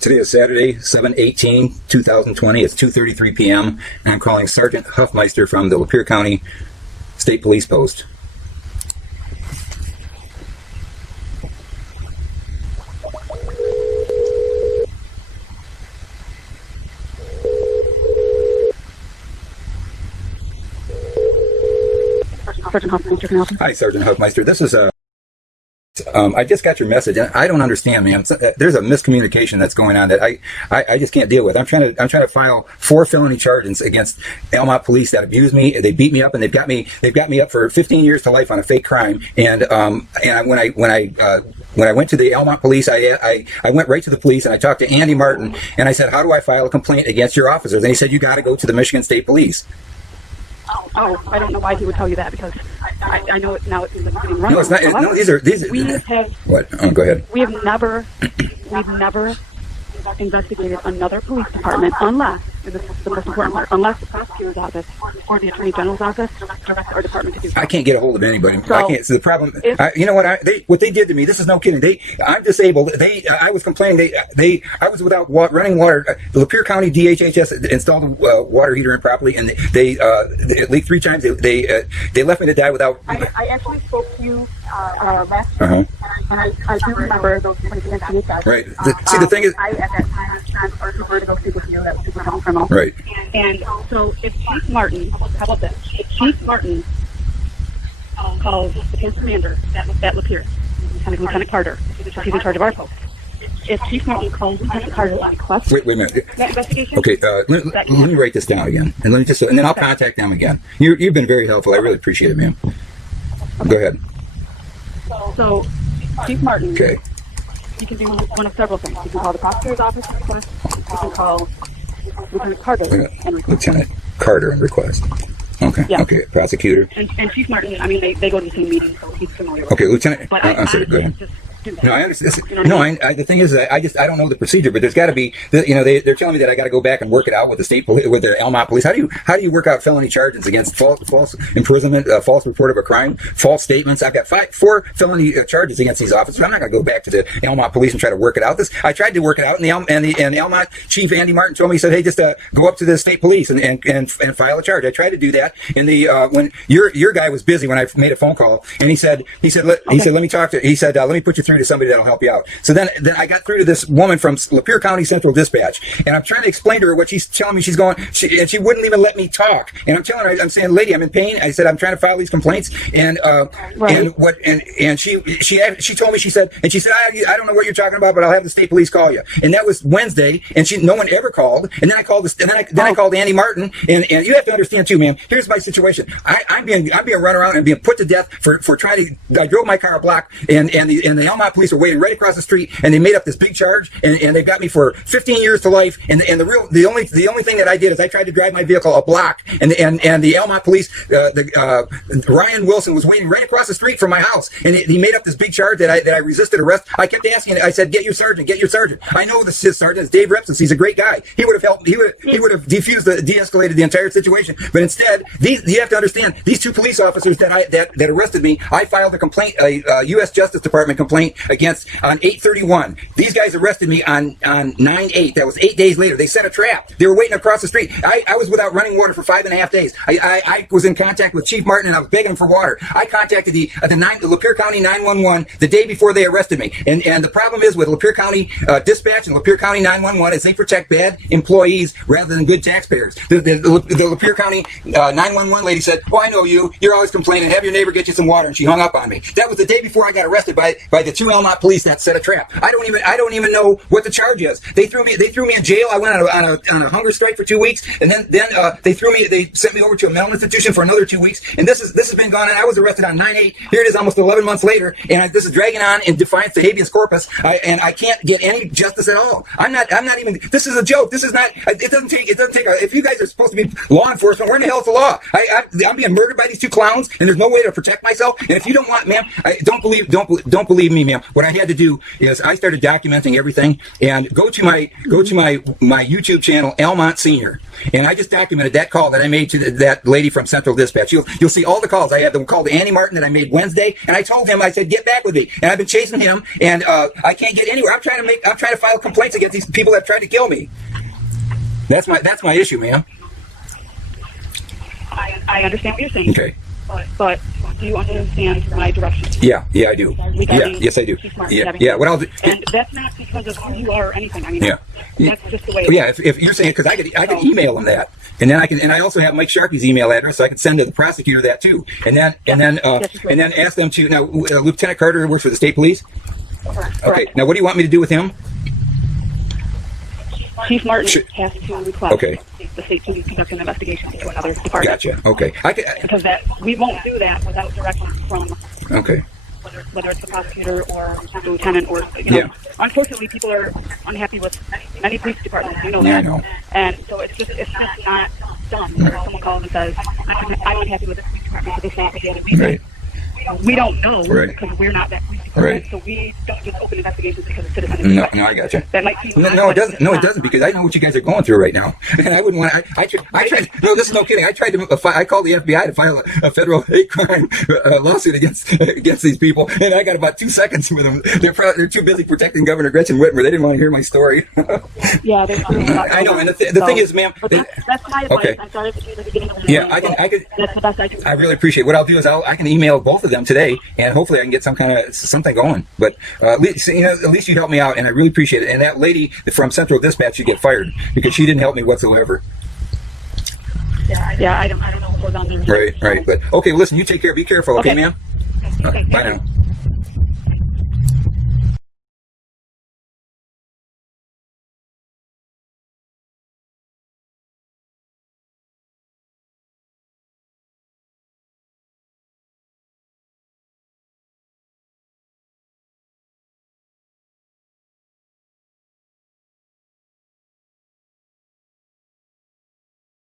Today is Saturday, 7/18/2020. It's 2:33 p.m. and I'm calling Sergeant Huffmeister from the Lapeer County State Police Post. Sergeant Huffmeister, can I help you? Hi, Sergeant Huffmeister. This is I just got your message, and I don't understand, man. There's a miscommunication that's going on that I just can't deal with. I'm trying to file 4 felony charges against Almont police that abused me. They beat me up, and they've got me up for 15 years to life on a fake crime. And when I went to the Almont police, I went right to the police and I talked to Andy Martin, and I said, how do I file a complaint against your officers? And he said, you got to go to the Michigan State Police. Oh, I don't know why he would tell you that, because I know it now. It's being run. No, it's not. No, these are. We have. What? Oh, go ahead. We've never investigated another police department unless, this is the most important part, unless the prosecutor's office or the attorney general's office directs our department to do so. I can't get a hold of anybody. So, I can't. So the problem, you know what? What they did to me. This is no kidding. I'm disabled. I was complaining. I was without running water. The Lapeer County DHHS installed a water heater improperly, and it leaked 3 times. They left me to die without. I actually spoke to you last year, and I do remember those incidents. Right. See, the thing is, I at that time transferred to go speak with you. That was super criminal. Right. And so if Chief Martin, how about this? If Chief Martin calls the post commander at Lapeer, Lieutenant Carter, he's in charge of our post. If Chief Martin calls Lieutenant Carter and requests wait a minute. that investigation. Okay, let me write this down again, and then I'll contact them again. You've been very helpful. I really appreciate it, ma'am. Go ahead. So Chief Martin, okay, you can do one of several things. You can call the prosecutor's office and request. You can call Lieutenant Carter and request. Lieutenant Carter and request. Okay. Yeah. Okay. Prosecutor. And Chief Martin, I mean, they go to the same meeting, so he's familiar with it. Okay, Lieutenant. But I'm sorry. Go ahead. Just do that. No, I understand. You know what I mean? The thing is, I don't know the procedure, but there's got to be. They're telling me that I got to go back and work it out with the state police, with their Almont police. How do you work out felony charges against false imprisonment, false report of a crime, false statements? I've got 4 felony charges against these officers. I'm not going to go back to the Almont police and try to work it out. I tried to work it out, and the Almont chief Andy Martin told me, he said, hey, just go up to the state police and file a charge. I tried to do that, and when your guy was busy when I made a phone call, and he said let me talk to. He said let me put you through to somebody that'll help you out. So then I got through to this woman from Lapeer County Central Dispatch, and I'm trying to explain to her what she's telling me. And she wouldn't even let me talk. And I'm telling her, I'm saying, lady, I'm in pain. I said, I'm trying to file these complaints. And she told me, she said, I don't know what you're talking about, but I'll have the state police call you. And that was Wednesday, and no one ever called. And then I called I called Andy Martin, and you have to understand too, ma'am. Here's my situation. I'm being run around and being put to death for trying to. I drove my car a block, and the Almont police were waiting right across the street, and they made up this big charge, and they've got me for 15 years to life. And the only thing that I did is I tried to drive my vehicle a block, and the Almont police, Ryan Wilson was waiting right across the street from my house, and he made up this big charge that I resisted arrest. I kept asking. I said, get your sergeant. I know his sergeant is Dave Repsons. He's a great guy. He would have helped. He would have de-escalated the entire situation. But instead, you have to understand, these 2 police officers that arrested me, I filed a complaint, a U.S. Justice Department complaint against on 8/31. These guys arrested me on 9/8. That was 8 days later. They set a trap. They were waiting across the street. I was without running water for 5.5 days. I was in contact with Chief Martin, and I was begging him for water. I contacted the Lapeer County 911 the day before they arrested me. And the problem is with Lapeer County Dispatch and Lapeer County 911 is they protect bad employees rather than good taxpayers. The Lapeer County 911 lady said, "Oh, I know you. You're always complaining. Have your neighbor get you some water." And she hung up on me. That was the day before I got arrested by the 2 Almont police that set a trap. I don't even know what the charge is. They threw me in jail. I went on a hunger strike for 2 weeks, and then they sent me over to a mental institution for another 2 weeks. And this has been going on. I was arrested on 9/8. Here it is, almost 11 months later, and this is dragging on in defiance of habeas corpus. And I can't get any justice at all. I'm not even. This is a joke. This is not. It doesn't take. If you guys are supposed to be law enforcement, where in the hell is the law? I'm being murdered by these 2 clowns, and there's no way to protect myself. And if you don't want, ma'am, don't believe me, ma'am. ma'am, what I had to do is I started documenting everything, and go to my YouTube channel, Almont Senior, and I just documented that call that I made to that lady from Central Dispatch. You'll see all the calls. I had the call to Andy Martin that I made Wednesday, and I told him, I said, get back with me. And I've been chasing him, and I can't get anywhere. I'm trying to file complaints against these people that have tried to kill me. That's my issue, ma'am. I understand what you're saying. Okay. But do you understand my direction? Yeah, I do. Yes, I do. Yeah. What I'll do, and that's not because of who you are or anything. I mean, that's just the way. If you're saying, because I could email them that, and then I also have Mike Sharkey's email address, so I can send to the prosecutor that too, and then ask them to. Now, Lieutenant Carter works for the state police. Correct. Okay. Now, what do you want me to do with him? Chief Martin has to request the state to conduct an investigation into another department. Gotcha. Okay. Because we won't do that without direction from whether it's the prosecutor or the lieutenant or Unfortunately, people are unhappy with many police departments. You know that. Yeah, I know. And so it's just not done. When someone calls and says, "I'm unhappy with this police department for this, that, or the other reason." Right. We don't know because we're not that police department, Right. so we don't just open investigations because it's citizen. No, I got you. That might be No, it doesn't. No, it doesn't, because I know what you guys are going through right now, and I wouldn't want. I tried. No, this is no kidding. I tried to. I called the FBI to file a federal hate crime lawsuit against these people, and I got about 2 seconds with them. They're too busy protecting Governor Gretchen Whitmer. They didn't want to hear my story. Yeah, I know. And the thing is, ma'am. That's my advice. Okay. I'm sorry if it's the beginning of the Yeah, I could. That's the best I can do. I really appreciate it. What I'll do is I can email both of them today, and hopefully I can get something going. But at least you helped me out, and I really appreciate it. And that lady from Central Dispatch should get fired because she didn't help me whatsoever. Yeah, I don't know what goes on there. Right. But okay, listen, you take care. Be careful, okay ma'am? Bye now.